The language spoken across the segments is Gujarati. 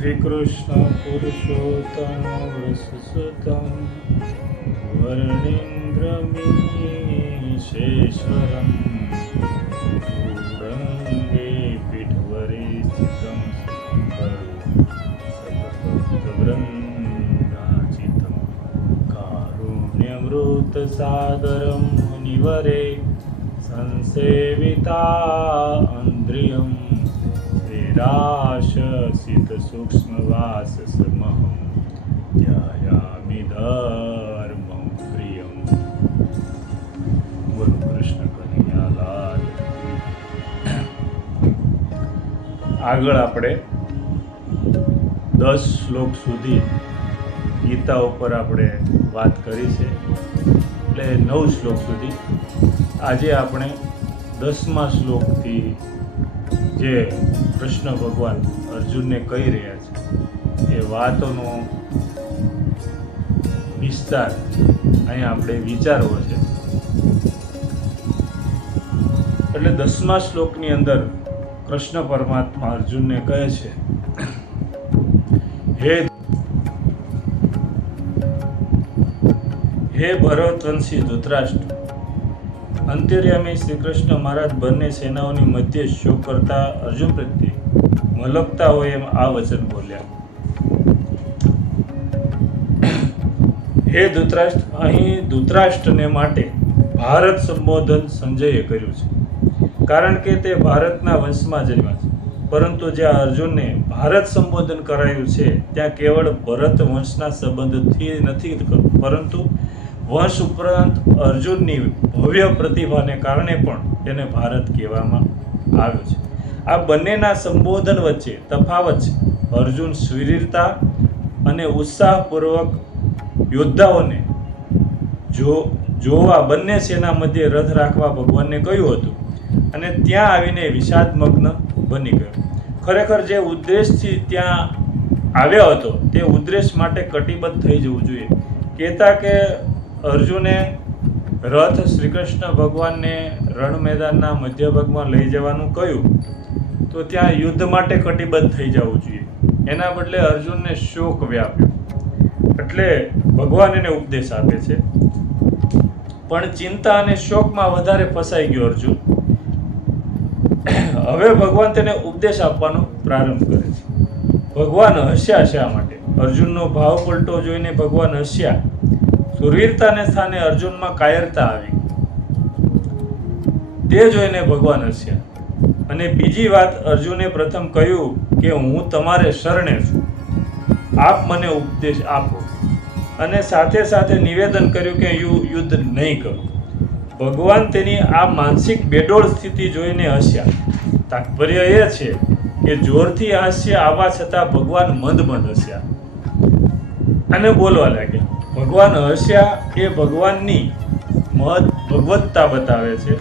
શ્રીકૃષ્ણ પુરુષોત્તમ વસુસુતમ વર્ણિન્દ્રમીશેશ્વરમ ગૌરંગે પીઠવરે સ્થિતમ સતતવૃંદાચિતમ કારુણ્યમૃત સાગરમ મુનિવરે સંસેવિતા અંદ્રિયમ રાશસિત સૂક્ષ્મવાસ સમહં ધ્યાયામિ ધર્મં પ્રિયમ. બોલો કૃષ્ણ કનૈયાલાલ. આગળ આપણે 10 શ્લોક સુધી ગીતા ઉપર આપણે વાત કરી છે, એટલે 9 શ્લોક સુધી. આજે આપણે 10મા શ્લોકથી જે કૃષ્ણ ભગવાન અર્જુનને કહી રહ્યા છે એ વાતોનો વિસ્તાર અહીંયા આપણે વિચારવો છે. એટલે 10મા શ્લોકની અંદર કૃષ્ણ પરમાત્મા અર્જુનને કહે છે, હે ભરતવંશી ધૃતરાષ્ટ્ર, અંતર્યામી શ્રી કૃષ્ણ મહારાજ બંને સેનાઓની મધ્ય શોક કરતા અર્જુન પ્રત્યે મલકતા હોય એમ આ વચન બોલ્યા. હે ધૃતરાષ્ટ્ર, અહીં ધૃતરાષ્ટ્રને માટે ભારત સંબોધન સંજયે કર્યું છે, કારણ કે તે ભારતના વંશમાં જન્મ્યા છે. પરંતુ જ્યાં અર્જુનને ભારત સંબોધન કરાયું છે ત્યાં કેવળ ભરત વંશના સંબંધથી નથી કર્યું, પરંતુ વંશ ઉપરાંત અર્જુનની ભવ્ય પ્રતિભાને કારણે પણ તેને ભારત કહેવામાં આવ્યું છે. આ બંનેના સંબોધન વચ્ચે તફાવત છે. અર્જુન શરીરતા અને ઉત્સાહપૂર્વક યોદ્ધાઓને જોવા બંને સેના મધ્યે રથ રાખવા ભગવાનને કહ્યું હતું, અને ત્યાં આવીને વિષાદમગ્ન બની ગયો. ખરેખર જે ઉદ્દેશથી ત્યાં આવ્યો હતો તે ઉદ્દેશ માટે કટિબદ્ધ થઈ જવું જોઈએ. કહેતા કે અર્જુને રથ શ્રી કૃષ્ણ ભગવાનને રણ મેદાનના મધ્ય ભાગમાં લઈ જવાનું કહ્યું તો ત્યાં યુદ્ધ માટે કટિબદ્ધ થઈ જવું જોઈએ. એના બદલે અર્જુનને શોક વ્યાપ્યો. એટલે ભગવાન એને ઉપદેશ આપે છે, પણ ચિંતા અને શોકમાં વધારે ફસાઈ ગયો અર્જુન. હવે ભગવાન તેને ઉપદેશ આપવાનો પ્રારંભ કરે છે. ભગવાન હસ્યા શા માટે? અર્જુનનો ભાવ પલટો જોઈને ભગવાન હસ્યા. સુરવીરતાને સ્થાને અર્જુનમાં કાયરતા આવી, તે જોઈને ભગવાન હસ્યા. અને બીજી વાત, અર્જુને પ્રથમ કહ્યું કે હું તમારે શરણે છું, આપ મને ઉપદેશ આપો. અને સાથે સાથે નિવેદન કર્યું કે યુદ્ધ નહીં કરો. ભગવાન તેની આ માનસિક બેડોળ સ્થિતિ જોઈને હસ્યા. તાત્પર્ય એ છે કે જોરથી હાસ્ય આવવા છતાં ભગવાન મંદ હસ્યા અને બોલવા લાગ્યા. ભગવાન હસ્યા એ ભગવાનની ભગવત્તા બતાવે છે.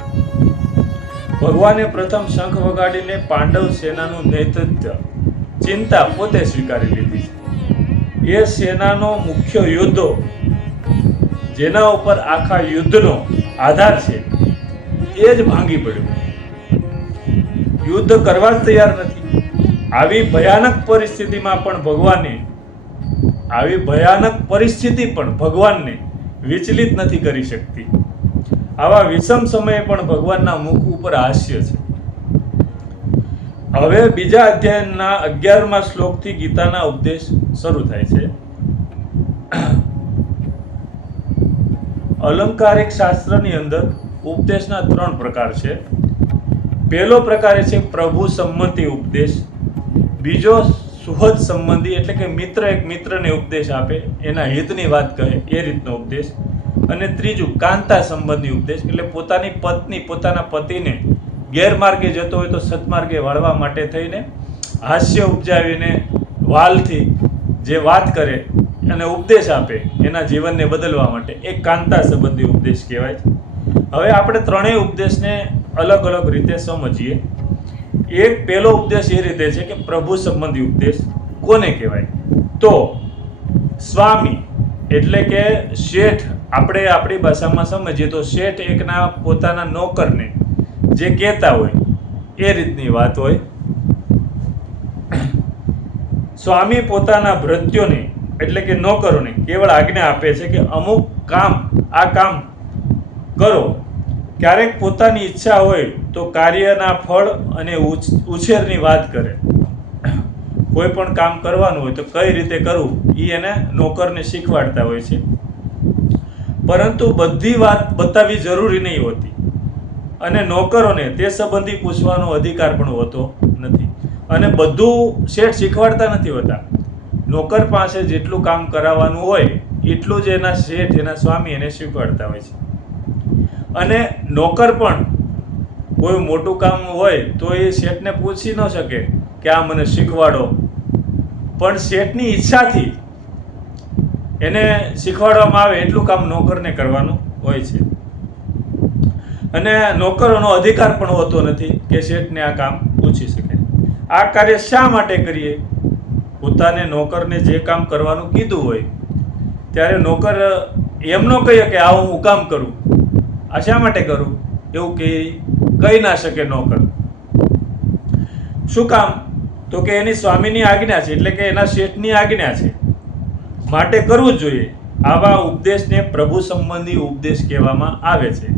ભગવાને પ્રથમ શંખ વગાડીને પાંડવ સેનાનું નેતૃત્વ ચિંતા પોતે સ્વીકારી લીધી છે. એ સેનાનો મુખ્ય યોદ્ધો જેના ઉપર આખા યુદ્ધનો આધાર છે એ જ ભાંગી પડ્યો, યુદ્ધ કરવા જ તૈયાર નથી. આવી ભયાનક પરિસ્થિતિ પણ ભગવાનને વિચલિત નથી કરી શકતી. આવા વિષમ સમયે પણ ભગવાનના મુખ ઉપર હાસ્ય છે. હવે બીજા અધ્યાયના 11મા શ્લોકથી ગીતાના ઉપદેશ શરૂ થાય છે. અલંકારિક શાસ્ત્રની અંદર ઉપદેશના 3 પ્રકાર છે. પહેલો પ્રકાર છે પ્રભુ સંમતિ ઉપદેશ, બીજો સુહદ સંબંધી એટલે કે મિત્ર એક મિત્રને ઉપદેશ આપે, એના હિતની વાત કહે એ રીતનો ઉપદેશ, અને ત્રીજું કાંતા સંબંધી ઉપદેશ એટલે પોતાની પત્ની પોતાના પતિને ગેરમાર્ગે જતો હોય તો સત્માર્ગે વાળવા માટે થઈને હાસ્ય ઉપજાવીને વાલથી જે વાત કરે અને ઉપદેશ આપે એના જીવનને બદલવા માટે એક કાંતા સંબંધી ઉપદેશ કહેવાય છે. હવે આપણે ત્રણેય ઉપદેશને અલગ અલગ રીતે સમજીએ. એક પહેલો ઉપદેશ એ રીતે છે કે પ્રભુ સંબંધી ઉપદેશ કોને કહેવાય? તો સ્વામી એટલે કે શેઠ, આપણે આપણી ભાષામાં સમજીએ તો શેઠ એકના પોતાના નોકરને જે કહેતા હોય એ રીતની વાત હોય. સ્વામી પોતાના ભૃત્યોને એટલે કે નોકરોને કેવળ આજ્ઞા આપે છે કે અમુક કામ આ કામ કરો. ક્યારેક પોતાની ઈચ્છા હોય તો કાર્યના ફળ અને ઉછેરની વાત કરે. કોઈ પણ કામ કરવાનું હોય તો કઈ રીતે કરવું એ એને નોકરને શીખવાડતા હોય છે. પરંતુ બધી વાત બતાવવી જરૂરી નહીં હોતી અને નોકરોને તે સંબંધી પૂછવાનો અધિકાર પણ હોતો નથી. અને બધું શેઠ શીખવાડતા નથી હોતા. નોકર પાસે જેટલું કામ કરાવવાનું હોય એટલું જ એના શેઠ એના સ્વામી એને શીખવાડતા હોય છે. અને નોકર પણ કોઈ મોટું કામ હોય તો એ શેઠને પૂછી ન શકે કે આ મને શીખવાડો, પણ શેઠની ઈચ્છાથી એને શીખવાડવામાં આવે એટલું કામ નોકરને કરવાનું હોય છે. અને નોકરોનો અધિકાર પણ હોતો નથી કે શેઠને આ કામ પૂછી શકે. આ કાર્ય શા માટે કરીએ? પોતાને નોકરને જે કામ કરવાનું કીધું હોય ત્યારે નોકર એમ ન કહીએ કે આ હું કામ કરું, આ શા માટે કરું એવું કહી ના શકે નોકર. શું કામ? તો કે એની સ્વામીની આજ્ઞા છે, એટલે કે એના શેઠની આજ્ઞા છે, માટે કરવું જ જોઈએ. આવા ઉપદેશને પ્રભુ સંબંધી ઉપદેશ કહેવામાં આવે છે.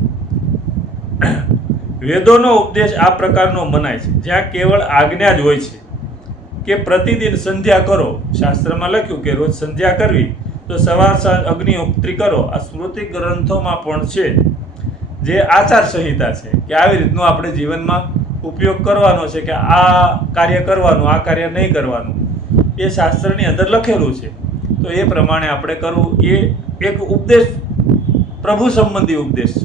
વેદોનો ઉપદેશ આ પ્રકારનો મનાય છે જ્યાં કેવળ આજ્ઞા જ હોય છે કે પ્રતિદિન સંધ્યા કરો. શાસ્ત્રમાં લખ્યું કે રોજ સંધ્યા કરવી, તો સવાર સાંજ અગ્નિહોત્રી કરો. આ સ્મૃતિ ગ્રંથોમાં પણ છે, જે આચાર સંહિતા છે કે આવી રીતનું આપણે જીવનમાં ઉપયોગ કરવાનો છે કે આ કાર્ય કરવાનું, આ કાર્ય નહીં કરવાનું, એ શાસ્ત્રની અંદર લખેલું છે. તો એ પ્રમાણે આપણે કરવું એ એક ઉપદેશ, પ્રભુ સંબંધી ઉપદેશ.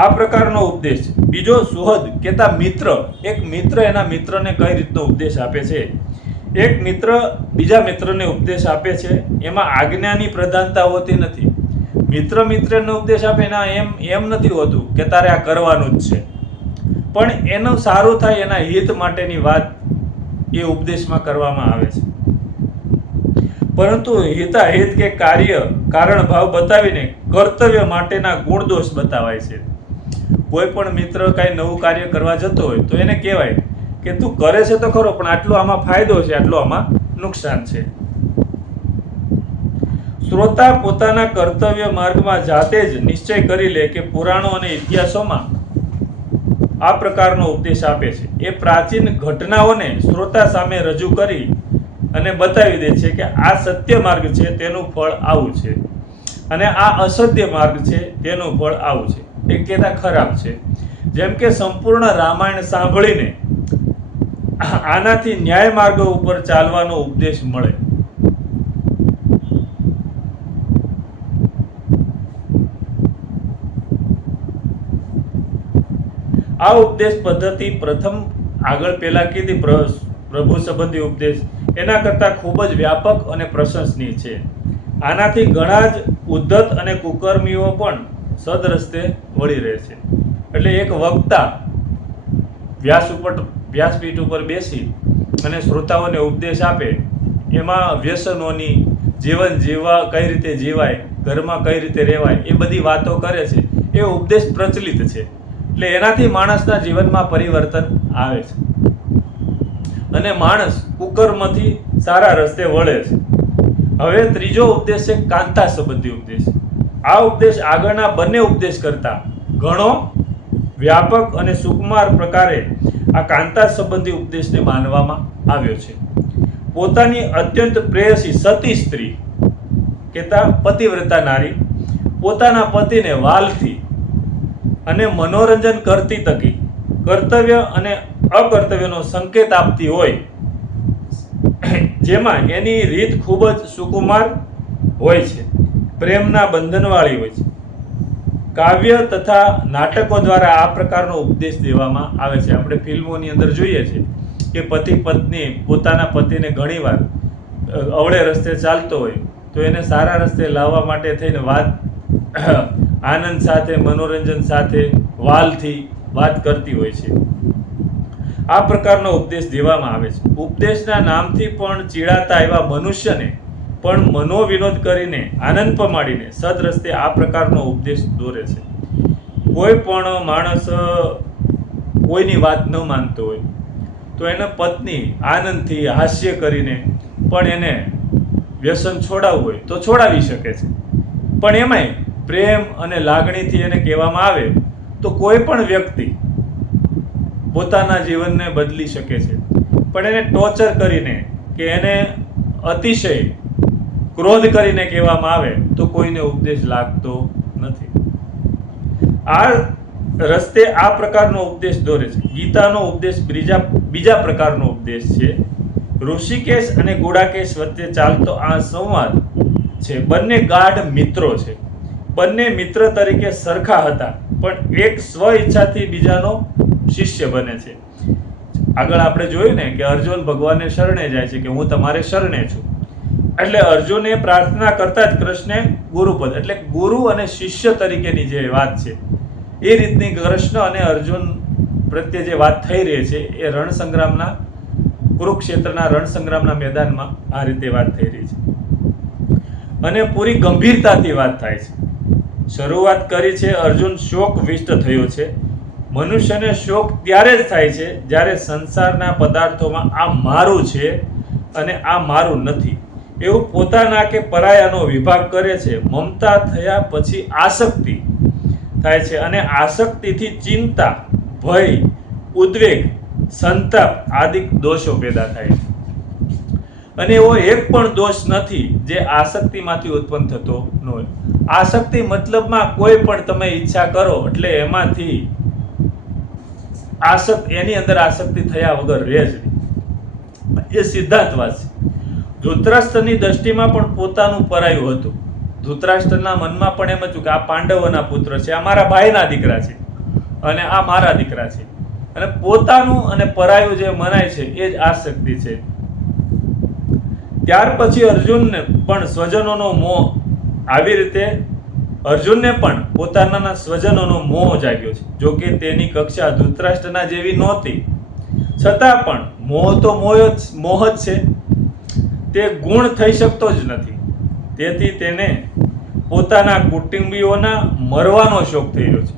આ પ્રકારનો ઉપદેશ. બીજો સુહદ કહેતા મિત્ર. એક મિત્ર એના મિત્રને કઈ રીતનો ઉપદેશ આપે છે? એક મિત્ર બીજા મિત્રને ઉપદેશ આપે છે, એમાં આજ્ઞાની પ્રધાનતા હોતી નથી. મિત્રને ઉપદેશ આપે એના એમ નથી હોતું કે તારે આ કરવાનું જ છે, પણ એનું સારું થાય એના હિત માટેની વાત એ ઉપદેશમાં કરવામાં આવે છે. પરંતુ હિતાહિત કે કારણ ભાવ બતાવીને કર્તવ્ય માટેના ગુણ દોષ બતાવાય છે. કોઈ પણ મિત્ર કાંઈ નવું કાર્ય કરવા જતો હોય તો એને કહેવાય કે તું કરે છે તો ખરો, પણ આટલો આમાં ફાયદો છે, આટલો આમાં નુકસાન છે. શ્રોતા પોતાના કર્તવ્ય માર્ગમાં જાતે જ નિશ્ચય કરી લે કે પુરાણો અને ઇતિહાસોમાં આ પ્રકારનો ઉપદેશ આપે છે. એ પ્રાચીન ઘટનાઓને શ્રોતા સામે રજૂ કરી અને બતાવી દે છે કે આ સત્ય માર્ગ છે તેનું ફળ આવું છે, અને આ અસત્ય માર્ગ છે તેનું ફળ આવું છે. એ કહેતા ખરાબ છે. જેમ કે સંપૂર્ણ રામાયણ સાંભળીને આનાથી ન્યાય માર્ગ ઉપર ચાલવાનો ઉપદેશ મળે. આ ઉપદેશ પદ્ધતિ પ્રથમ આગળ પહેલા કીધી પ્રભુ સંબંધી ઉપદેશ, એના કરતાં ખૂબ જ વ્યાપક અને પ્રશંસનીય છે. આનાથી ઘણા જ ઉદ્ધત અને કુકર્મીઓ પણ સદરસ્તે વળી રહે છે. એટલે એક વક્તા વ્યાસપીઠ ઉપર બેસી અને શ્રોતાઓને ઉપદેશ આપે, એમાં વ્યસનોની, જીવન જીવવા કઈ રીતે જીવાય, ઘરમાં કઈ રીતે રહેવાય, એ બધી વાતો કરે છે. એ ઉપદેશ પ્રચલિત છે. એટલે એનાથી માણસના જીવનમાં પરિવર્તન આવે છે અને માણસ કુકર્મથી સારા રસ્તે વળે છે. હવે ત્રીજો ઉપદેશ છે કાંતા સંબંધી ઉપદેશ. આ ઉપદેશ આગળના બંને ઉપદેશ કરતા ઘણો વ્યાપક અને સુકુમાર પ્રકારે આ કાંતા સંબંધી ઉપદેશને માનવામાં આવ્યો છે. પોતાની અત્યંત પ્રેયસી સતી સ્ત્રી કહેતા પતિવ્રતા નારી પોતાના પતિને વાલથી અને મનોરંજન કરતી તકી કર્તવ્ય અને અકર્તવ્યનો સંકેત આપતી હોય, જેમાં એની રીત ખૂબ જ સુકુમાર હોય છે, પ્રેમના બંધનવાળી હોય છે. કાવ્ય તથા નાટકો દ્વારા આ પ્રકારનો ઉપદેશ દેવામાં આવે છે. આપણે ફિલ્મોની અંદર જોઈએ છીએ કે પતિ પત્ની પોતાના પતિને ઘણીવાર અવળે રસ્તે ચાલતો હોય તો એને સારા રસ્તે લાવવા માટે થઈને વાત આનંદ સાથે, મનોરંજન સાથે, વાલથી વાત કરતી હોય છે. આ પ્રકારનો ઉપદેશ દેવામાં આવે છે. ઉપદેશના નામથી પણ ચીડાતા એવા મનુષ્યને પણ મનોવિનોદ કરીને આનંદ પમાડીને સદરસ્તે આ પ્રકારનો ઉપદેશ દોરે છે. કોઈ પણ માણસ કોઈની વાત ન માનતો હોય તો એના પત્ની આનંદથી હાસ્ય કરીને પણ એને વ્યસન છોડાવવું હોય તો છોડાવી શકે છે. પણ એમાંય પ્રેમ અને લાગણીથી એને કહેવામાં આવે તો કોઈ પણ વ્યક્તિ પોતાના જીવનને બદલી શકે છે. પણ એને ટોર્ચર કરીને કે એને અતિશય ક્રોધ કરીને કહેવામાં આવે તો કોઈને ઉપદેશ લાગતો નથી. આ રસ્તે આ પ્રકારનો ઉપદેશ દોરે છે. ગીતાનો ઉપદેશ બીજા પ્રકારનો ઉપદેશ છે. ઋષિકેશ અને ગુડાકેશ વચ્ચે ચાલતો આ સંવાદ છે. બંને ગાઢ મિત્રો છે. બંને મિત્ર તરીકે સરખા હતા, પણ એક સ્વ ઈચ્છાથી બીજાનો શિષ્ય બને છે. આગળ આપણે જોયું ને કે અર્જુન ભગવાનને શરણે જાય છે કે હું તમારે શરણે છું. એટલે અર્જુને પ્રાર્થના કરતા જ કૃષ્ણે ગુરુપદ એટલે ગુરુ અને શિષ્ય તરીકેની જે વાત છે એ રીતની કૃષ્ણ અને અર્જુન પ્રત્યે જે વાત થઈ રહી છે એ રણસંગ્રામના કુરુક્ષેત્રના રણસંગ્રામના મેદાનમાં આ રીતે વાત થઈ રહી છે અને પૂરી ગંભીરતાથી વાત થાય છે. શરૂઆત કરી છે અર્જુન શોકવિષ્ટ થયો છે. મનુષ્યને શોક ત્યારે જ થાય છે જ્યારે સંસારના પદાર્થોમાં આ મારું છે અને આ મારું નથી એવું પોતાના કે પરાયાનો વિભાગ કરે છે. મમતા થયા પછી આસક્તિ થાય છે અને આસક્તિથી ચિંતા, ભય, ઉદ્વેગ, સંતાપ આદિ દોષો પેદા થાય છે. અને એવો એક પણ દોષ નથી જે આસક્તિમાંથી ઉત્પન્ન થતો ન હોય. આસક્તિ મતલબમાં કોઈ પણ તમે ઈચ્છા કરો એટલે એમાંથી એની અંદર આસક્તિ થયા વગર રહે જ નહીં. એ સિદ્ધાંતવાદ છે. ધૃતરાષ્ટ્રની દ્રષ્ટિમાં પણ પોતાનું પરાયું હતું. ધૃતરાષ્ટ્રના મનમાં પણ એમ હતું કે આ પાંડવોના પુત્ર છે, આ મારા ભાઈના દીકરા છે અને આ મારા દીકરા છે. અને પોતાનું અને પરાયું જે મનાય છે એ જ આસક્તિ છે. ત્યાર પછી અર્જુનને પણ સ્વજનોનો મોહ આવી રીતે અર્જુનને પણ પોતાના સ્વજનોનો મોહ જાગ્યો છે. જો કે તેની કક્ષા ધૃતરાષ્ટ્રના જેવી નહોતી, છતાં પણ મોહ તો મોહ જ છે. તે ગુણ થઈ શકતો જ નથી. તેથી તેને પોતાના કુટુંબીઓના મરવાનો શોખ થઈ રહ્યો છે.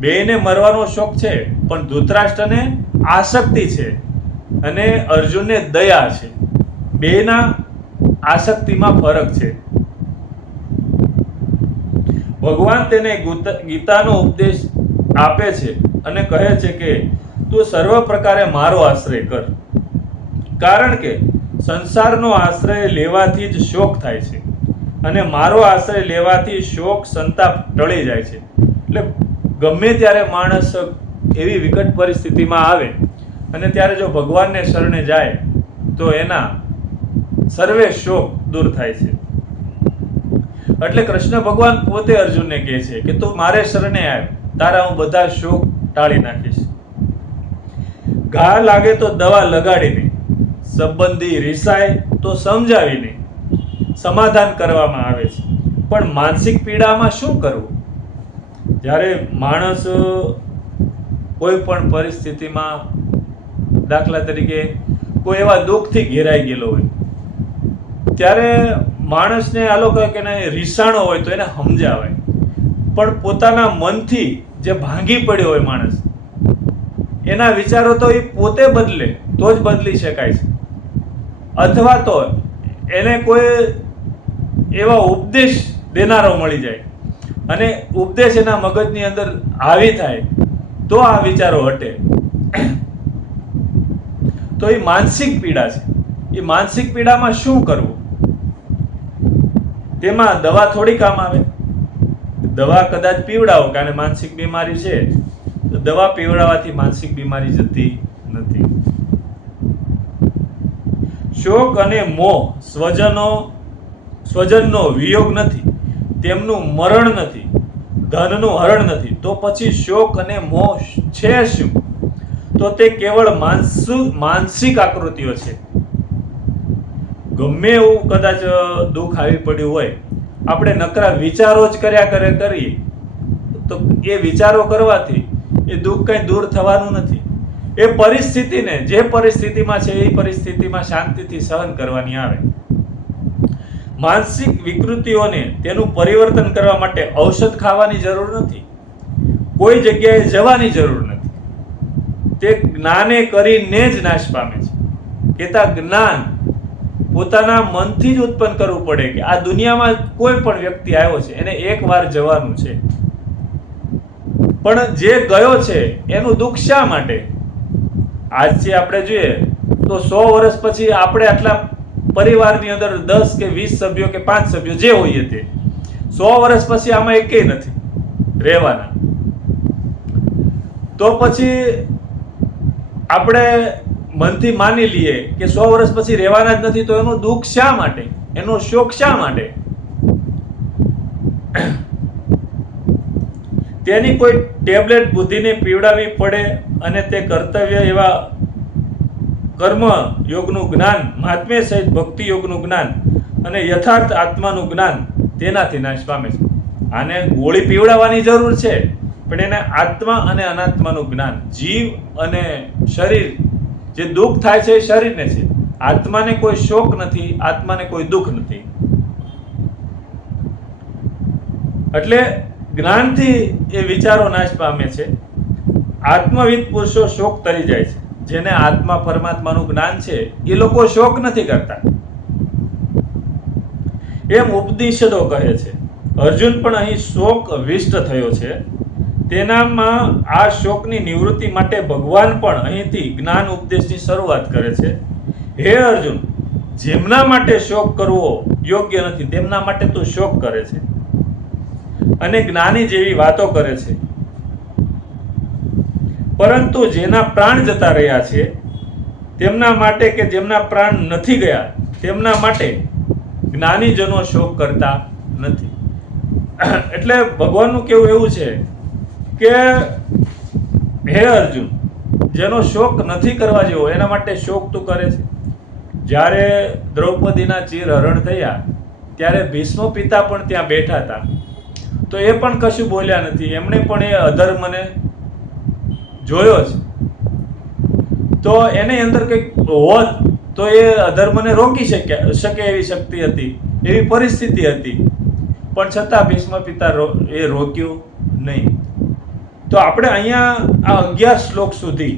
બેયને મરવાનો શોખ છે, પણ ધૃતરાષ્ટ્રને આસક્તિ છે અને અર્જુનને દયા છે. બેના આસક્તિમાં ફરક છે. ભગવાન તેને ગીતાનો ઉપદેશ આપે છે અને કહે છે કે તું સર્વ પ્રકારે મારો આશ્રય કર, કારણ કે સંસારનો આશ્રય લેવાથી જ શોક થાય છે અને મારો આશ્રય લેવાથી શોક સંતાપ ટળી જાય છે. એટલે ગમે ત્યારે માણસ એવી વિકટ પરિસ્થિતિમાં આવે અને ત્યારે જો ભગવાનને શરણે જાય તો એના સર્વે શોક દૂર થાય છે. એટલે કૃષ્ણ ભગવાન પોતે અર્જુનને કહે છે કે તું મારે શરણે આવ, તારા હું બધા શોક ટાળી નાખીશ. ઘા લાગે તો દવા લગાડીને, સંબંધી રિસાય તો સમજાવીને સમાધાન કરવામાં આવે છે. પણ માનસિક પીડામાં શું કરવું? જ્યારે માણસ કોઈ પણ પરિસ્થિતિમાં, દાખલા તરીકે કોઈ એવા દુઃખથી ઘેરાઈ ગયેલો હોય, ત્યારે માણસને આ લોકો કે રીસાણો હોય તો એને સમજાવાય. પણ પોતાના મનથી જે ભાંગી પડ્યો હોય માણસ, એના વિચારો તો એ પોતે બદલે તો જ બદલી શકાય છે. અથવા તો એને કોઈ એવા ઉપદેશ દેનારો મળી જાય અને ઉપદેશ એના મગજની અંદર હાવી થાય તો આ વિચારો હટે. તો એ માનસિક પીડા છે. એ માનસિક પીડામાં શું કરવું? તેમાં દવા થોડી કામ આવે. દવા કદાચ પીવડાવો, કારણ માનસિક બીમારી છે તો દવા પીવડાવવાથી માનસિક બીમારી જતી નથી. શોક અને મોહ સ્વજનનો વિયોગ નથી, તેમનું મરણ નથી, ધનનું હરણ નથી, તો પછી શોક અને મોહ છે શું? તો તે કેવળ માનસિક આકૃતિઓ છે. ગમે એવું કદાચ દુઃખ આવી પડ્યું હોય, આપણે નકરા વિચારો જ કરીએ તો એ વિચારો કરવાથી એ દુઃખ કંઈ દૂર થવાનું નથી. એ પરિસ્થિતિને જે પરિસ્થિતિમાં છે એ પરિસ્થિતિમાં શાંતિથી સહન કરવાની આવે. માનસિક વિકૃતિઓને તેનું પરિવર્તન કરવા માટે ઔષધ ખાવાની જરૂર નથી, કોઈ જગ્યાએ જવાની જરૂર નથી. તે જ્ઞાને કરીને જ નાશ પામે છે. કહેતા જ્ઞાન પોતાના મનથી જ ઉત્પન્ન કરવું પડે કે આ દુનિયામાં કોઈ પણ વ્યક્તિ આવ્યો છે એને એકવાર જવાનું છે, પણ જે ગયો છે એનું દુઃખ શા માટે? આજથી આપણે જોઈએ તો 100 વર્ષ પછી આપણે આટલા પરિવારની અંદર 10 કે 20 સભ્યો કે 5 સભ્યો જે હોઈએ તે 100 વર્ષ પછી આમાં એકેય નથી રહેવાના. તો પછી આપણે મનથી માની લઈએ કે 100 વર્ષ પછી રહેવાના જ નથી, તો એનું દુઃખ શા માટે, એનો શોક શા માટે? તેની કોઈ ટેબ્લેટ બુદ્ધિને પીવડાવવી પડે અને તે કર્તવ્ય એવા કર્મ યોગનું જ્ઞાન, મહાત્મ્ય સહિત ભક્તિ યોગનું જ્ઞાન અને યથાર્થ આત્માનું જ્ઞાન તેનાથી નાશ પામે છે. આને ગોળી પીવડાવવાની જરૂર છે, પણ એને આત્મા અને અનાત્માનું જ્ઞાન, જીવ અને શરીર, જે દુઃખ થાય છે એ શરીરને છે, આત્માને કોઈ શોક નથી, આત્માને કોઈ દુઃખ નથી. એટલે જ્ઞાનથી એ વિચારો નાશ પામે છે. આત્મવિદ પુરુષો શોક તરી જાય છે. જેને આત્મા પરમાત્માનું જ્ઞાન છે એ લોકો શોક નથી કરતા, એમ ઉપનિષદો કહે છે. અર્જુન પણ અહીં શોક વિષ્ટ થયો છે. તેનામાં આ શોકની નિવૃત્તિ માટે ભગવાન પણ અહીંથી જ્ઞાન ઉપદેશની શરૂઆત કરે છે. હે અર્જુન, જેમના માટે શોક કરવો યોગ્ય નથી તેમના માટે તું શોક કરે છે અને જ્ઞાની જેવી વાતો કરે છે. પરંતુ જેના પ્રાણ જતા રહ્યા છે તેમના માટે કે જેમના પ્રાણ નથી ગયા તેમના માટે જ્ઞાનીજનો શોક કરતા નથી. એટલે ભગવાનનું કેવું એવું છે કે હે અર્જુન, જેનો શોક નથી કરવા જેવો એના માટે શોક તું કરે છે. જ્યારે દ્રૌપદીના ચીર હરણ થયા ત્યારે ભીષ્મ પિતા પણ ત્યાં બેઠા હતા, તો એ પણ કશું બોલ્યા નથી. એમણે પણ એ અધર્મને જોયો છે, તો એની અંદર કંઈક હોત તો એ અધર્મને રોકી શકે એવી શક્તિ હતી, એવી પરિસ્થિતિ હતી, પણ છતાં ભીષ્મ પિતા એ રોક્યું નહીં. તો આપણે અહીંયા આ 11 શ્લોક સુધી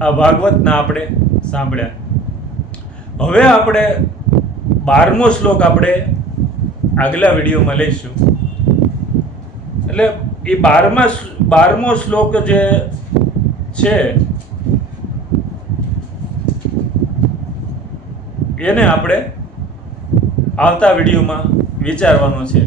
આ ભાગવતના આપણે સાંભળ્યા. હવે આપણે 12મો શ્લોક આપણે આગલા વિડીયોમાં લઈશું. એટલે એ 12મો શ્લોક જે છે એને આપણે આવતા વિડીયોમાં વિચારવાનો છે.